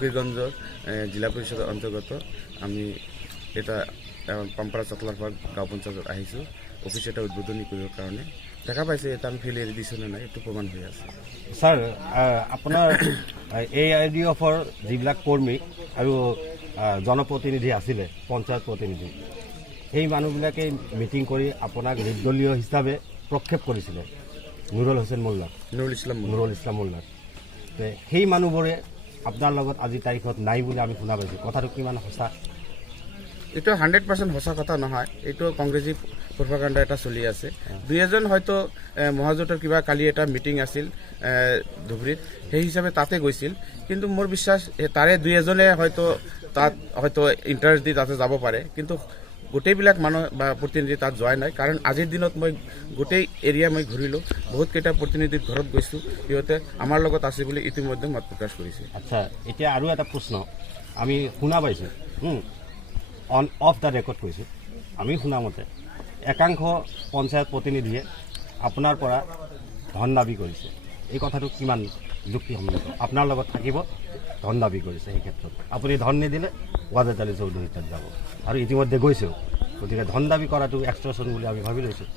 ফকিৰগঞ্জৰ জিলা পৰিষদৰ অন্তৰ্গত আমি এটা পাম্পাৰা চতলাৰপাৰ গাঁও পঞ্চায়তত আহিছোঁ অফিচ এটা উদ্বোধনী কৰিবৰ কাৰণে। দেখা পাইছে এটা আমি ফিল্ড এৰি দিছোঁ নে নাই এইটো প্ৰমাণ হৈ আছে। ছাৰ, আপোনাৰ AIDFৰ যিবিলাক কৰ্মী আৰু জনপ্ৰতিনিধি আছিলে, পঞ্চায়ত প্ৰতিনিধি, সেই মানুহবিলাকে মিটিং কৰি আপোনাক নিৰ্দলীয় হিচাপে প্ৰক্ষেপ কৰিছিলে নুৰুল ইছলাম মোল্লাক। সেই মানুহবোৰে আপোনাৰ লগত আজি তাৰিখত নাই বুলি আমি শুনা পাইছোঁ। কথাটো কিমান সঁচা? এইটো 100% সঁচা কথা নহয়। এইটো কংগ্ৰেছী প্ৰপাগাণ্ডা এটা চলি আছে। দুই এজন হয়তো মহাজোঁটৰ কিবা কালি এটা মিটিং আছিল ধুবুৰীত, সেই হিচাপে তাতে গৈছিল। কিন্তু মোৰ বিশ্বাস তাৰে দুই এজনে হয়তো তাত হয়তো ইণ্টাৰেষ্ট দি তাতে যাব পাৰে, কিন্তু গোটেইবিলাক মানুহ বা প্ৰতিনিধি তাত যোৱাই নাই। কাৰণ আজিৰ দিনত মই গোটেই এৰিয়া মই ঘূৰিলোঁ, বহুতকেইটা প্ৰতিনিধিৰ ঘৰত গৈছোঁ, সিহঁতে আমাৰ লগত আছে বুলি ইতিমধ্যে মত প্ৰকাশ কৰিছে। আচ্ছা, এতিয়া আৰু এটা প্ৰশ্ন আমি শুনা পাইছোঁ, অন অফ দ্য ৰেকৰ্ড কৈছোঁ, আমি শুনামতে একাংশ পঞ্চায়ত প্ৰতিনিধিয়ে আপোনাৰ পৰা ধন দাবী কৰিছে। এই কথাটো কিমান যুক্তিসম্মত? আপোনাৰ লগত থাকিব, ধন দাবী কৰিছে, এই ক্ষেত্ৰত আপুনি ধন নিদিলে ৱাজেদ আলী চৌধুৰীৰ তাত যাব আৰু ইতিমধ্যে গৈছেও। গতিকে ধন দাবী কৰাটো এক্সট্ৰশ্যন বুলি আমি ভাবি লৈছোঁ।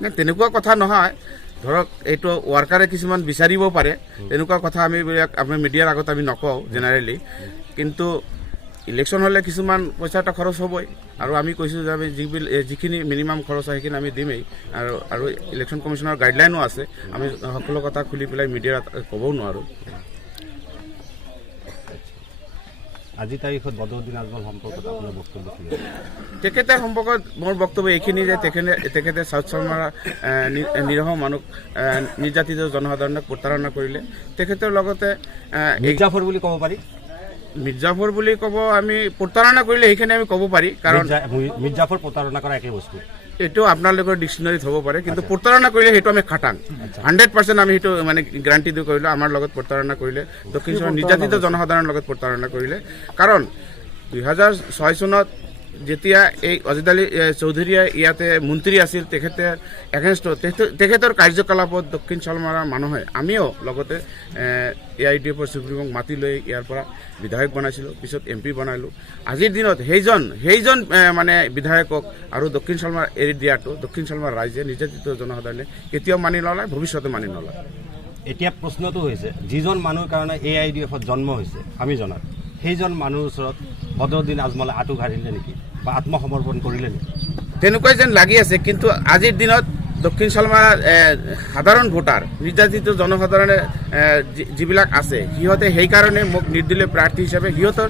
নাই, তেনেকুৱা কথা নহয়। ধৰক এইটো ৱাৰ্কাৰে কিছুমান বিচাৰিব পাৰে, তেনেকুৱা কথা আমি আপোনাৰ মিডিয়াৰ আগত আমি নকওঁ জেনেৰেলি। কিন্তু ইলেকশ্যন হ'লে কিছুমান পইচা এটা খৰচ হ'বই, আৰু আমি কৈছোঁ যে আমি যিখিনি মিনিমাম খৰচ হয় সেইখিনি আমি দিমেই। আৰু ইলেকশ্যন কমিশ্যনৰ গাইডলাইনো আছে, আমি সকলো কথা খুলি পেলাই মিডিয়াত ক'বও নোৱাৰোঁ। আজি তাৰিখত বদৰুদ্দিন আজমল সম্পৰ্কত আপোনাৰ বক্তব্য কি? তেখেতৰ সম্পৰ্কত মোৰ বক্তব্য এইখিনি যে তেখেতে চাউথ চালমাৰা নিৰহ মানুহ নিৰ্যাতিত জনসাধাৰণক প্ৰতাৰণা কৰিলে। তেখেতৰ লগতে মিৰ্জাফৰ বুলি ক'ব পাৰি, মিৰ্জাফৰ বুলি ক'ব, আমি প্ৰতাৰণা কৰিলে সেইখিনি আমি ক'ব পাৰি। কাৰণ মিৰ্জাফৰ প্ৰতাৰণা কৰা একে বস্তু, এইটো আপোনালোকৰ ডিকশ্যনেৰীত হ'ব পাৰে, কিন্তু প্ৰতাৰণা কৰিলে সেইটো আমি খাটাং 100% আমি সেইটো মানে গ্যাৰাণ্টি দি কৰিলোঁ। আমাৰ লগত প্ৰতাৰণা কৰিলে, দক্ষিণ চহৰ নিৰ্যাতিত জনসাধাৰণৰ লগত প্ৰতাৰণা কৰিলে। কাৰণ 2006 চনত যেতিয়া এই ৱাজেদ আলী চৌধুৰীয়ে ইয়াতে মন্ত্ৰী আছিল, তেখেতৰ কাৰ্যকলাপত দক্ষিণ চালমাৰাৰ মানুহে, আমিও লগতে AIDFৰ চুপ্ৰিমক মাতি লৈ ইয়াৰ পৰা বিধায়ক বনাইছিলোঁ, পিছত MP বনালোঁ। আজিৰ দিনত সেইজন মানে বিধায়কক আৰু দক্ষিণ চালমাৰা এৰি দিয়াটো দক্ষিণ চালমাৰা ৰাইজে, নিৰ্যাতিত জনসাধাৰণে কেতিয়াও মানি নলয়, ভৱিষ্যতে মানি নলয়। এতিয়া প্ৰশ্নটো হৈছে, যিজন মানুহৰ কাৰণে AIDFত জন্ম হৈছে আমি জনাত, সেইজন মানুহৰ ওচৰত বদৰুদ্দিন আজমলে আঁঠু ঘাৰিলে নেকি বা আত্মসমৰ্পণ কৰিলে নেকি? তেনেকুৱাই যেন লাগি আছে। কিন্তু আজিৰ দিনত দক্ষিণ চালমাৰাৰ সাধাৰণ ভোটাৰ, নিৰ্যাতিত জনসাধাৰণে যিবিলাক আছে, সিহঁতে সেইকাৰণে মোক নিৰ্দলীয় প্ৰাৰ্থী হিচাপে সিহঁতৰ